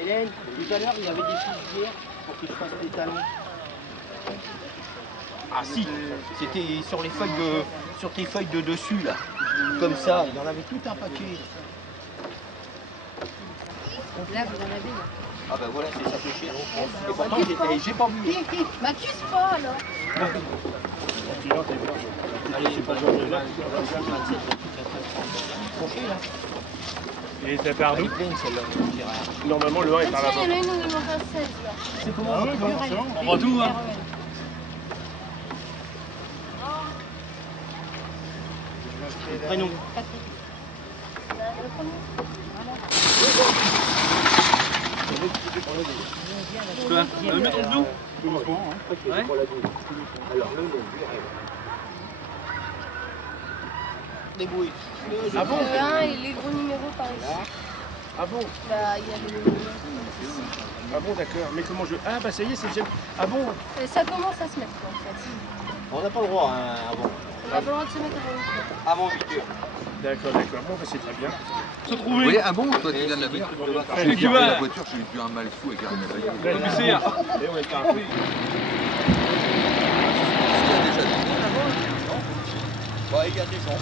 Hélène, tout à l'heure il y avait des filières pour que je fasse les talons. Ah si, c'était sur les feuilles de, sur tes feuilles de dessus là, comme ça, il y en avait tout un paquet. Là vous en avez là. Ah bah voilà, c'est ça fait cher. Et pourtant j'ai pas vu. M'accuse pas alors. Allez, c'est pas le là. Et ça part Elle d'où? est pleine celle-là, on dirait. Normalement, le 1 est par là-bas. Il y en a une où il manque un 16 là. C'est comment On prend tout, hein. Prénom. Quoi? On va mettre le dessous? Ouais. Débrouille. Ah bon? Le 1 et les gros numéros par ici. Ah bon? Là, il y a le... Ah bon, d'accord. Mais comment je... Ah bah ça y est, c'est déjà... Ah bon? Ça commence à se mettre quoi, en fait. On n'a pas le droit hein, avant. On n'a pas le droit de se mettre avant 8 heures. Avant 8 heures. D'accord, d'accord. Bon, bah c'est très bien. Se Vous trouver. voyez, ah bon, toi tu viens de la voiture. J'ai J'ai vu la voiture, j'ai eu un mal fou avec un médaillon. Commissaire. Et on est parti. Bah, il y a des gens.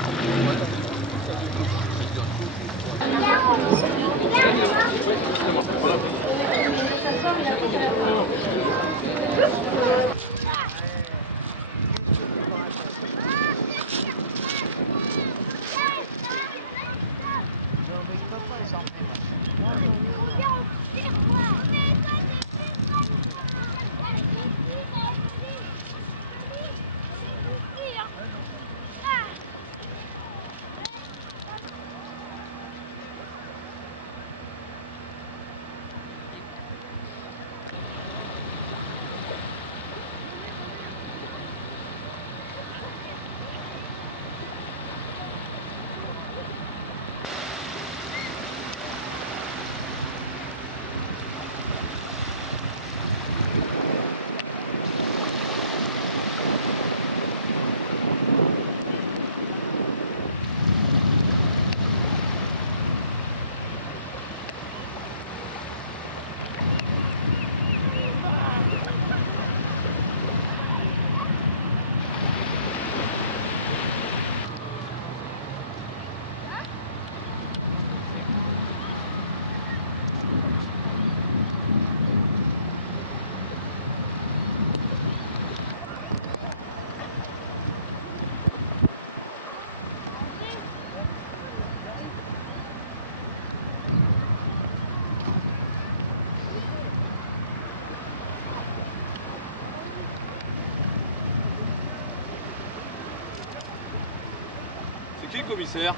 C'est qui le commissaire?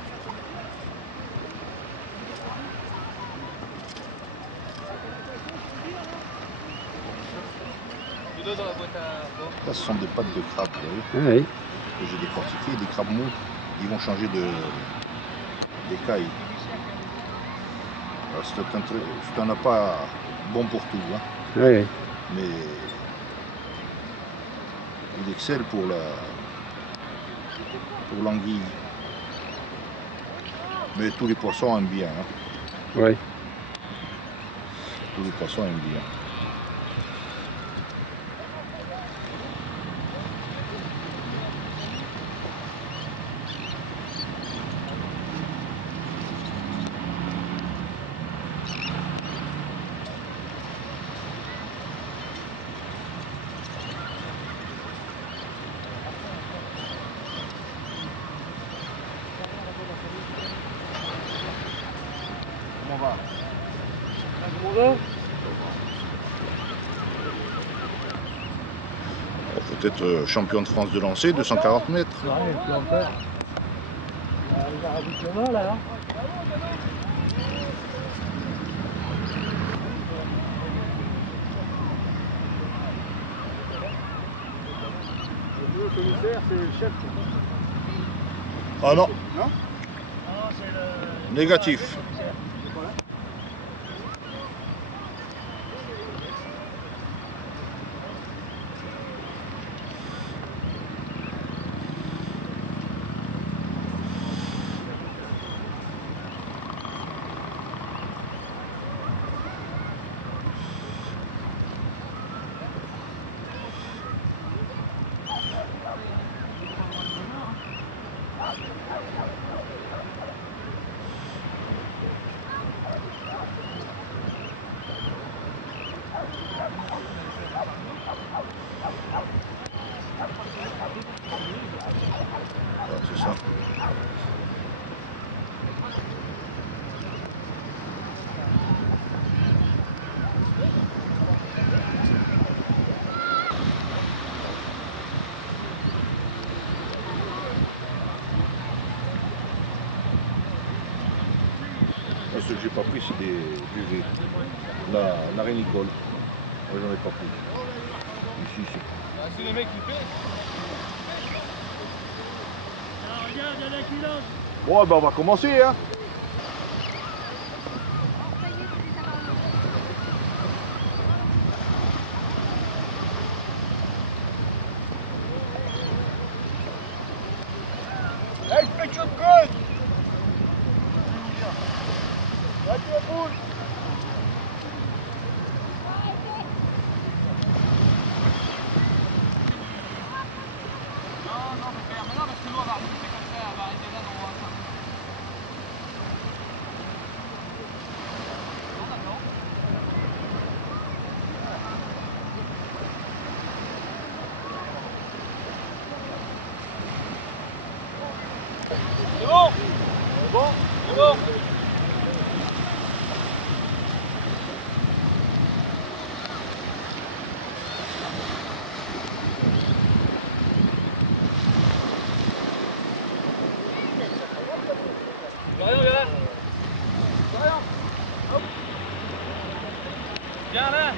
Dans la boîte à... Là, ce sont des pattes de crabe, vous Ah voyez, oui. que j'ai décortiquées, des crabes mous. Ils vont changer d'écailles. Alors, c'est un appât bon pour tout, hein, Oui. mais il excelle pour l'anguille. Mais tous les poissons aiment bien. Hein. Oui. Tous les poissons aiment bien. Peut-être champion de France de lancer, 240 mètres. le commissaire, c'est le chef. Ah non, Non? négatif. Voilà, c'est ça. Moi, ce que j'ai pas pris, c'est des UV. La rénicole. Moi, j'en ai pas pris. Ici, ici. C'est les mecs qui paient. Regarde, il y en a qui lancent. Bon, ben on va commencer, hein. Hey, fais your good! Vas-y, boule! Non, mais non, parce que l'eau va arriver comme ça, elle va arriver là dans 5 minutes. Non, d'accord. C'est bon? C'est bon? C'est bon? Voyons, viens là. Voyons. Hop. Viens là.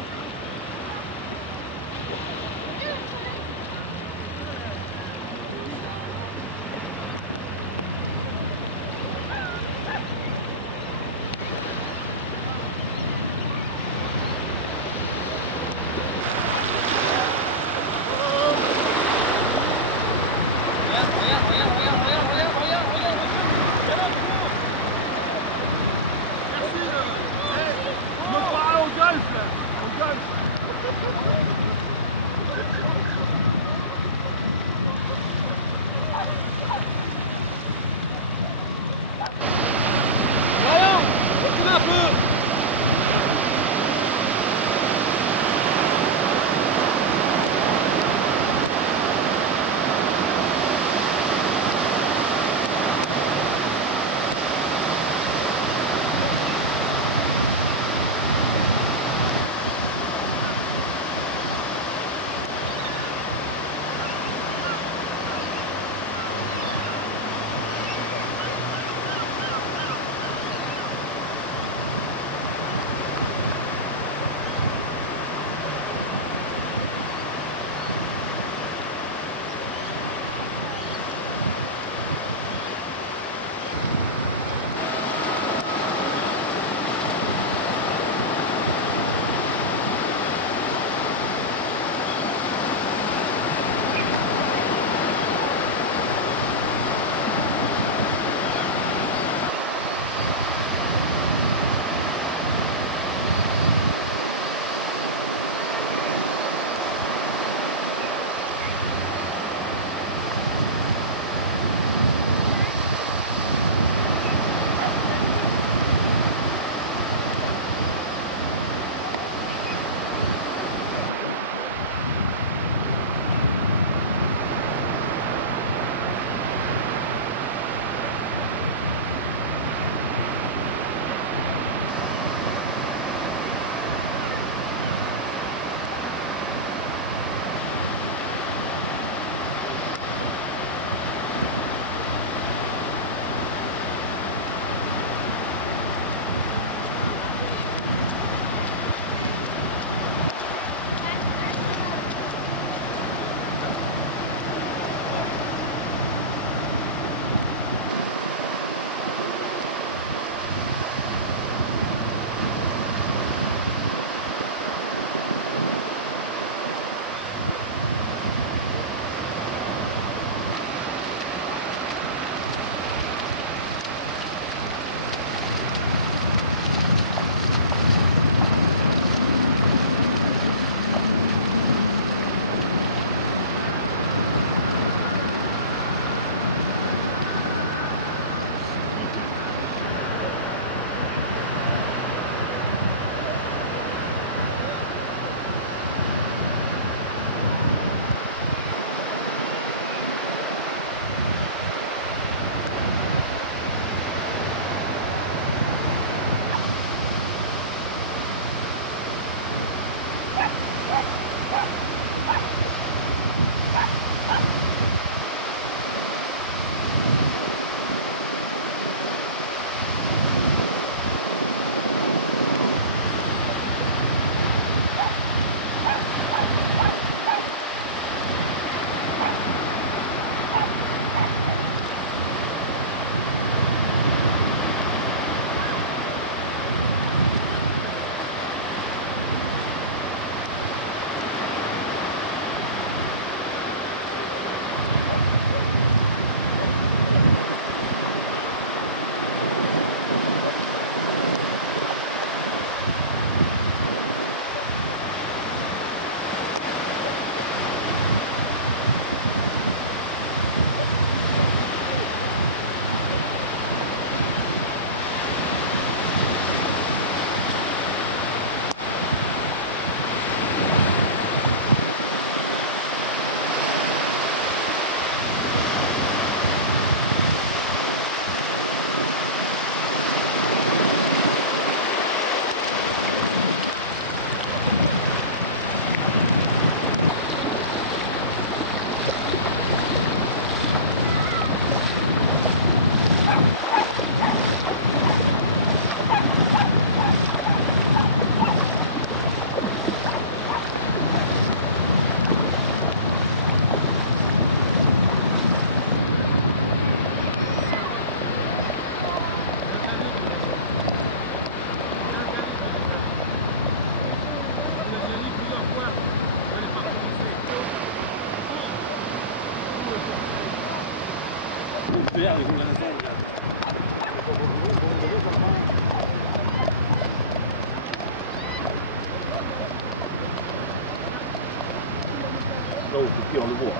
Là, au pied, on le voit.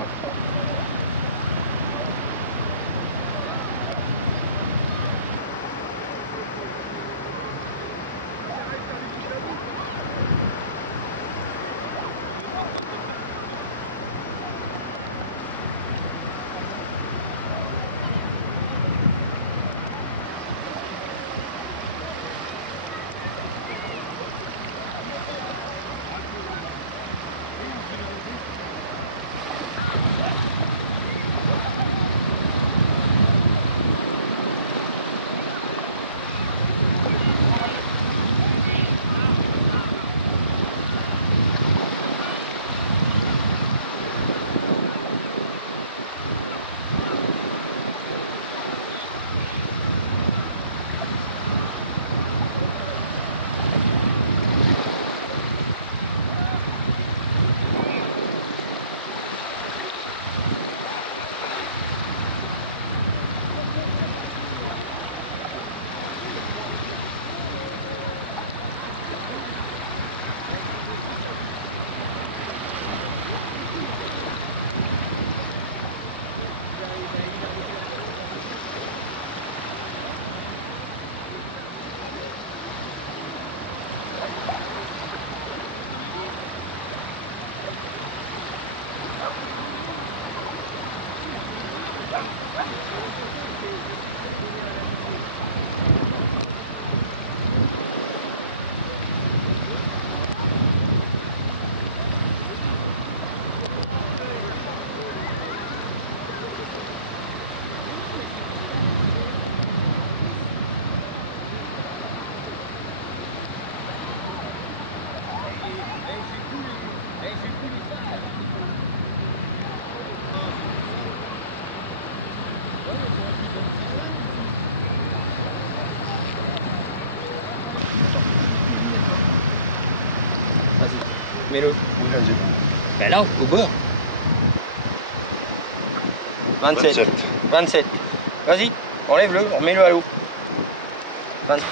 Vas-y, mets-le. Ben là, au bord. 27. 27. Vas-y, enlève-le, remets-le à l'eau. 27.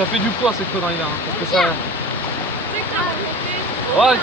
Ça fait du poids cette connerie là, hein, parce que ça... Ouais.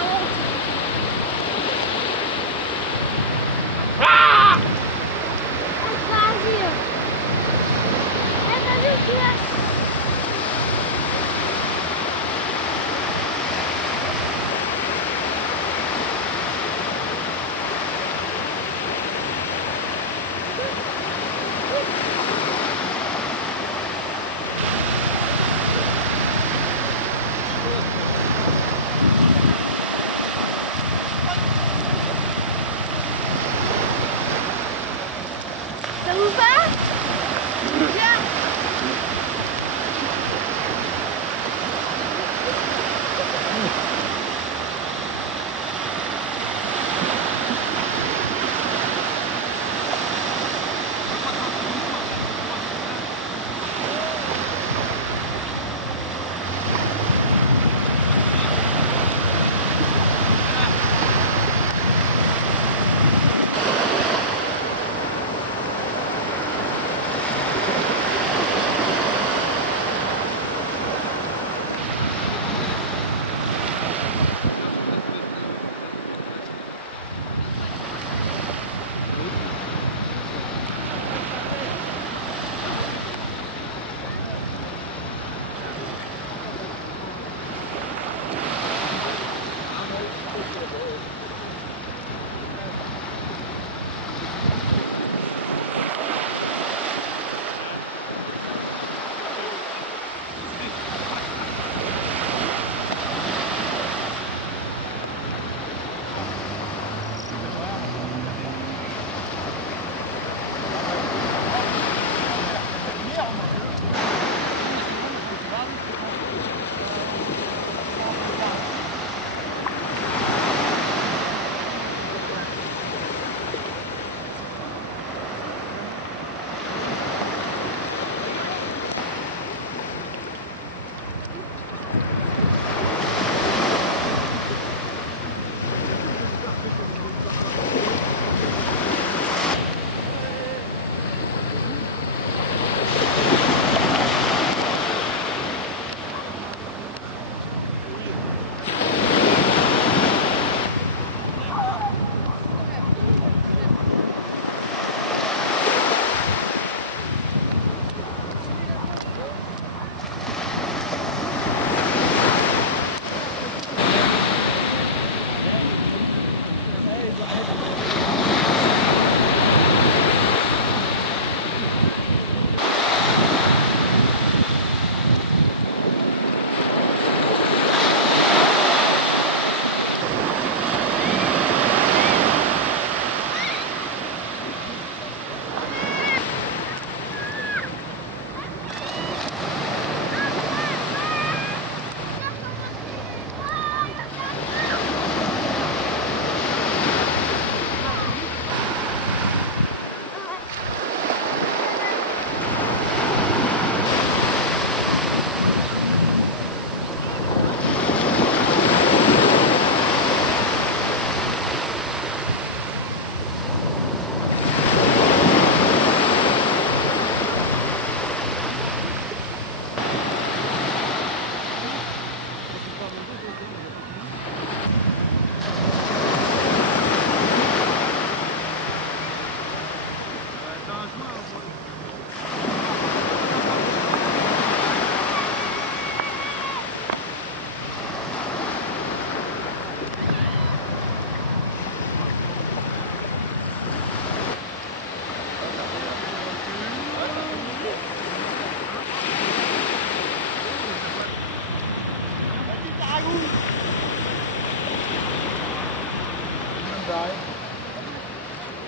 barré.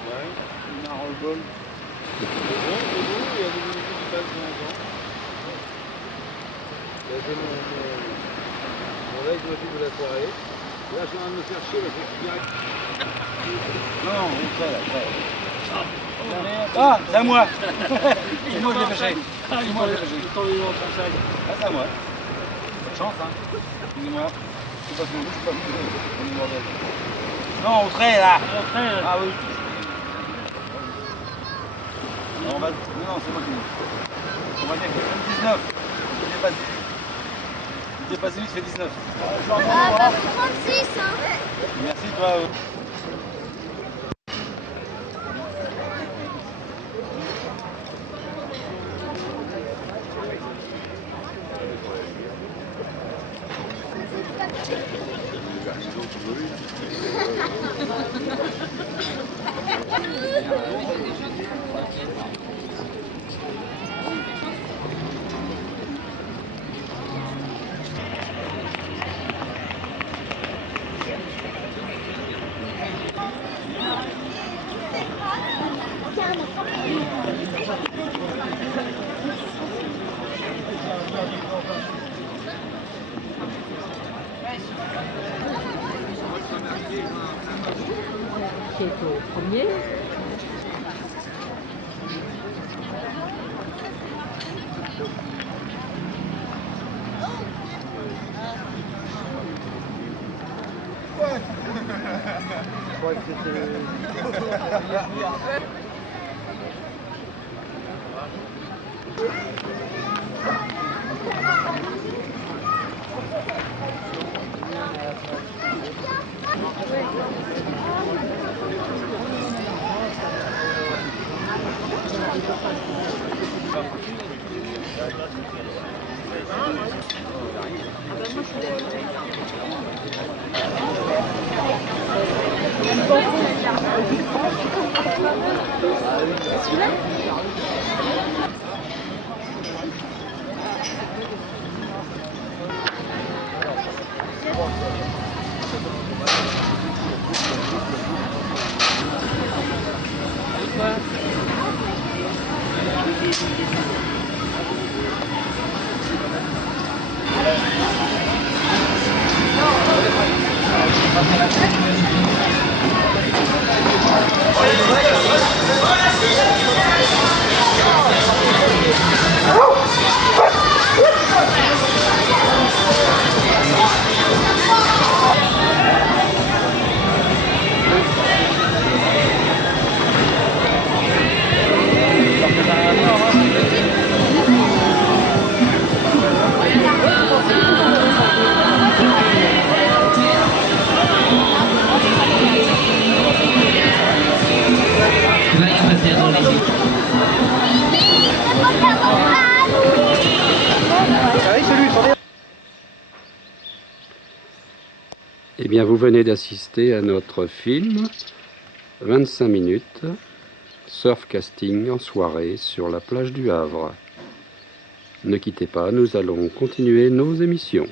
Ouais, il a un roll-ball. C'est bon, il y a des minutes qui passent dans le temps. Là, j'ai mon live de la soirée. Là, je suis en train de me faire chier, là, c'est direct. Non, on fait là, Ah, c'est à moi. C'est moi qui l'ai pêché. C'est moi qui l'ai pêché. Ah, c'est à moi. Bonne chance, hein. Excusez-moi. Je sais pas si je suis pas non, au trait, là. Ah oui. Non, on va... non, c'est moi qui l'ai. On va dire que c'est 19. Il dépasse 18. Il dépasse 18, il fait 19. Ah, bah 36, hein. Merci, toi. Qui est au premier. Je crois que c'était... Eh bien, vous venez d'assister à notre film 25 minutes surfcasting en soirée sur la plage du Havre. Ne quittez pas, nous allons continuer nos émissions.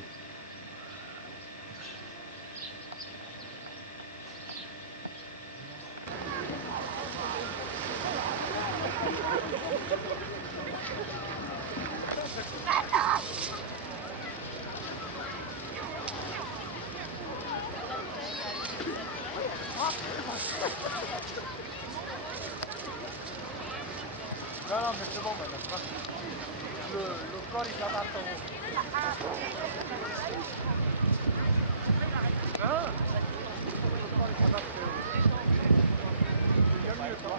Non, mais c'est bon, madame. Le corps, il va battre. Hein? Le corps, il va battre. Il y a mieux, toi.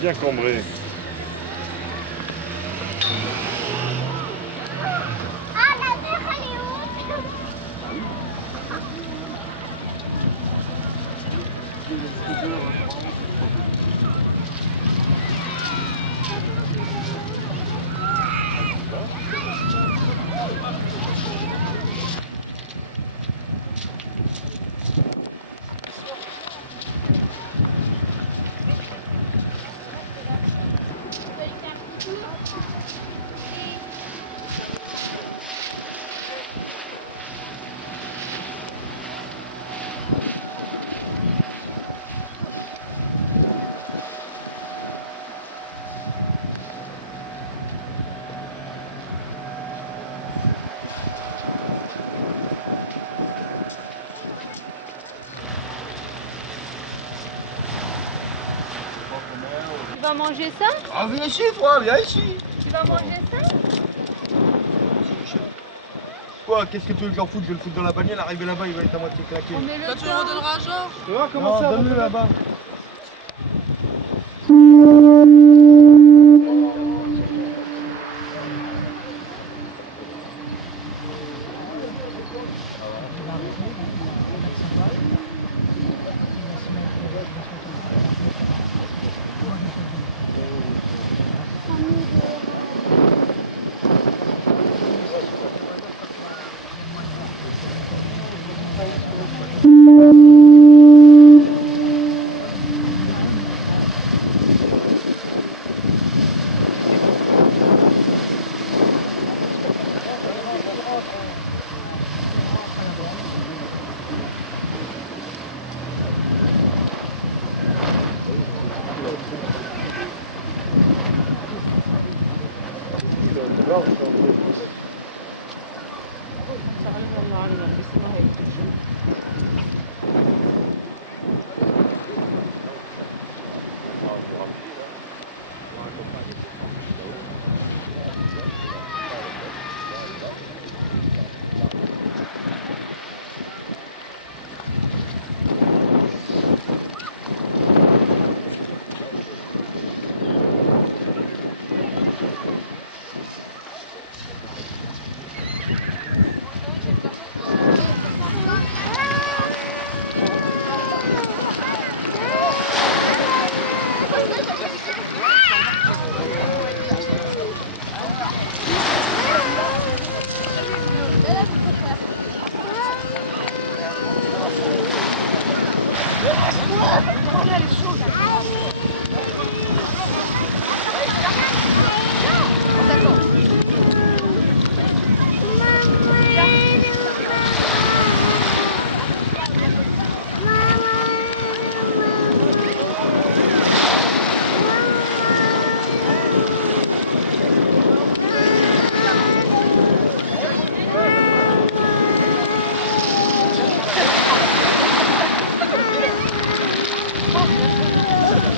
Bien cambré. Ah, la mer, elle est haute. Tu vas manger ça? Ah, viens ici, toi, viens ici. Tu vas manger ça? Quoi, qu'est-ce que tu veux que j'en foute? Je vais le foutre dans la bagnole, arriver là-bas, il va être à moitié claqué. On met le Quand tu le temps. redonneras à Georges. Tu vois comment ça? Donne-le là-bas.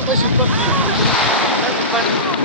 Moi, j'ai pas pris. Là, j'ai pas...